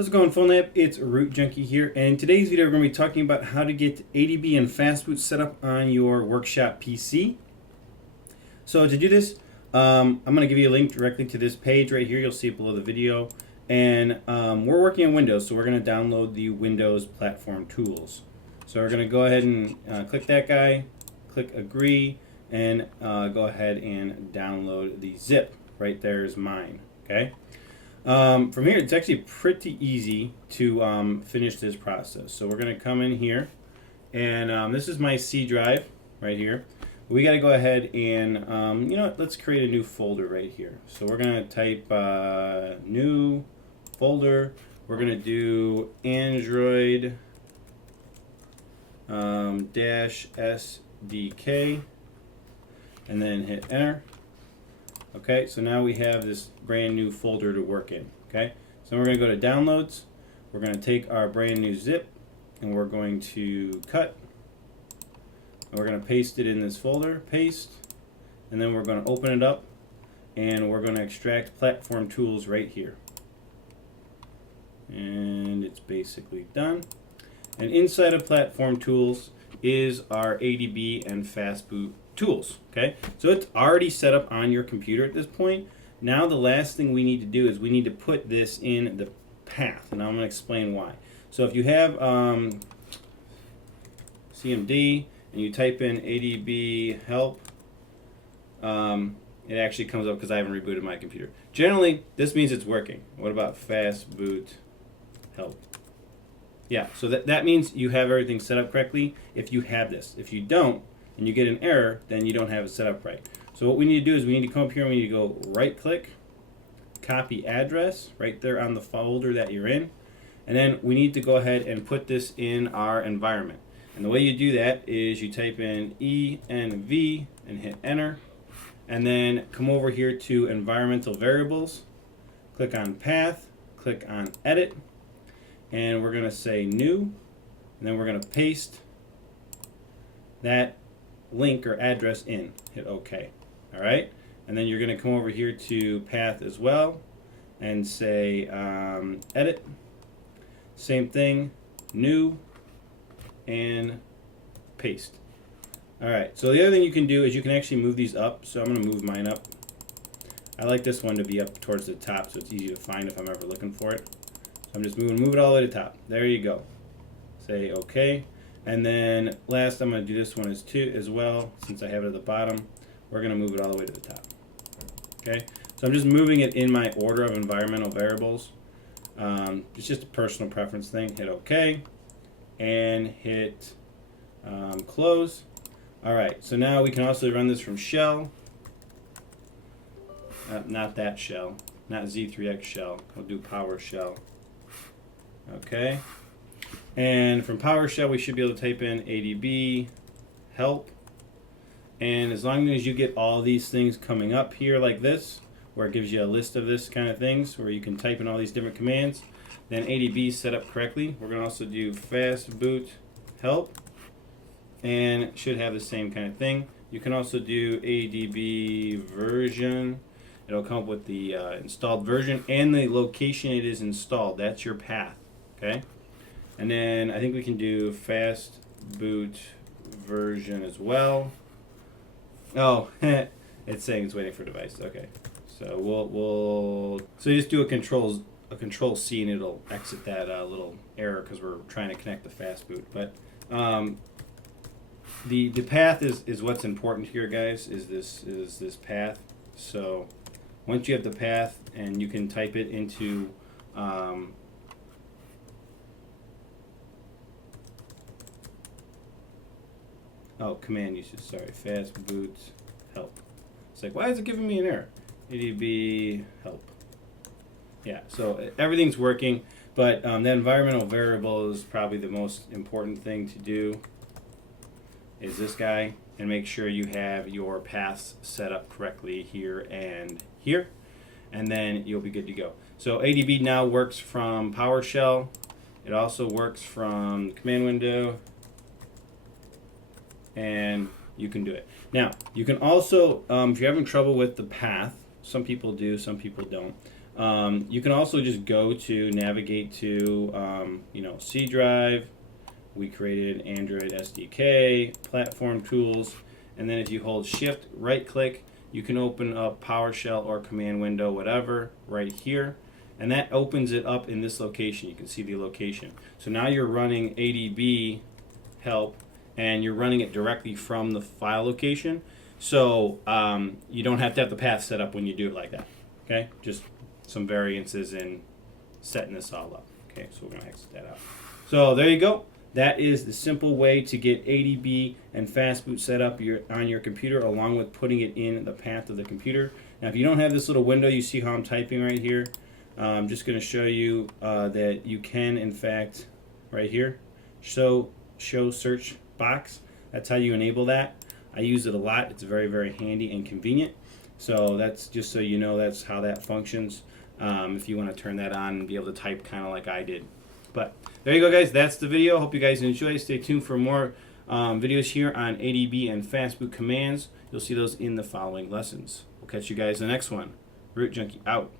How's it going, PhonLab? It's Root Junkie here, and in today's video we're going to be talking about how to get ADB and fastboot set up on your workshop PC. So to do this, I'm going to give you a link directly to this page right here. You'll see it below the video, and we're working on Windows, so we're going to download the Windows platform tools. So we're going to go ahead and click that guy, click agree, and go ahead and download the zip. Right there is mine. Okay. From here, it's actually pretty easy to finish this process. So we're going to come in here, and this is my C drive right here. We got to go ahead and, let's create a new folder right here. So we're going to type new folder. We're going to do Android dash SDK, and then hit enter. Okay, so now we have this brand new folder to work in. Okay, so we're going to go to downloads. We're going to take our brand new zip and we're going to cut. And we're going to paste it in this folder, paste, and then we're going to open it up and we're going to extract platform tools right here. And it's basically done. And inside of platform tools is our ADB and fastboot tools. Okay, so it's already set up on your computer at this point. Now the last thing we need to do is we need to put this in the path, and I'm going to explain why. So if you have CMD and you type in ADB help, it actually comes up because I haven't rebooted my computer. Generally, this means it's working. What about fastboot help? Yeah, so that means you have everything set up correctly if you have this. If you don't, and you get an error, then you don't have it set up right. So what we need to do is we need to come up here and we need to go right click, copy address right there on the folder that you're in, and then we need to go ahead and put this in our environment. And the way you do that is you type in env and hit enter, and then come over here to environmental variables, click on path, click on edit, and we're going to say new, and then we're going to paste that link or address in. Hit OK. All right, and then you're going to come over here to path as well and say edit, same thing, new, and paste. All right, so the other thing you can do is you can actually move these up. So I'm going to move mine up. I like this one to be up towards the top so it's easy to find if I'm ever looking for it. So I'm just move it all the way to the top. There you go. Say OK. And then last, I'm going to do this one as well, since I have it at the bottom. We're going to move it all the way to the top. Okay, so I'm just moving it in my order of environmental variables. It's just a personal preference thing. Hit OK and hit close. All right, so now we can also run this from shell. Not that shell, not Z3X shell. We'll do Powershell. Okay. And from PowerShell, we should be able to type in ADB help. And as long as you get all these things coming up here like this, where it gives you a list of this kind of things, where you can type in all these different commands, then ADB is set up correctly. We're going to also do fastboot help, and it should have the same kind of thing. You can also do ADB version. It'll come up with the installed version and the location it is installed. That's your path. Okay. And then I think we can do fastboot version as well. Oh, it's saying it's waiting for device. Okay, so so you just do a control C and it'll exit that little error because we're trying to connect the fastboot. But the path is what's important here, guys. Is this path? So once you have the path and you can type it into command usage, sorry, fastboot help. It's like, why is it giving me an error? ADB help. Yeah, so everything's working, but the environmental variable is probably the most important thing to do, is this guy, and make sure you have your paths set up correctly here and here, and then you'll be good to go. So ADB now works from PowerShell. It also works from the command window, and you can do it. Now, you can also, if you're having trouble with the path, some people do, some people don't, You can also just go to navigate to C drive. We created Android SDK, platform tools, and then if you hold shift, right click, you can open up PowerShell or command window, whatever, right here. And that opens it up in this location. You can see the location. So now you're running ADB help, and you're running it directly from the file location. So you don't have to have the path set up when you do it like that. Okay, just some variances in setting this all up. Okay, so we're gonna exit that out. So there you go. That is the simple way to get ADB and fastboot set up on your computer, along with putting it in the path of the computer. Now, if you don't have this little window, you see how I'm typing right here. I'm just going to show you that you can, in fact, right here, show search box. That's how you enable that. I use it a lot. It's very, very handy and convenient. So that's just so you know that's how that functions. If you want to turn that on and be able to type kind of like I did. But there you go, guys. That's the video. Hope you guys enjoy. Stay tuned for more videos here on ADB and fastboot commands. You'll see those in the following lessons. We'll catch you guys in the next one. Root Junkie out.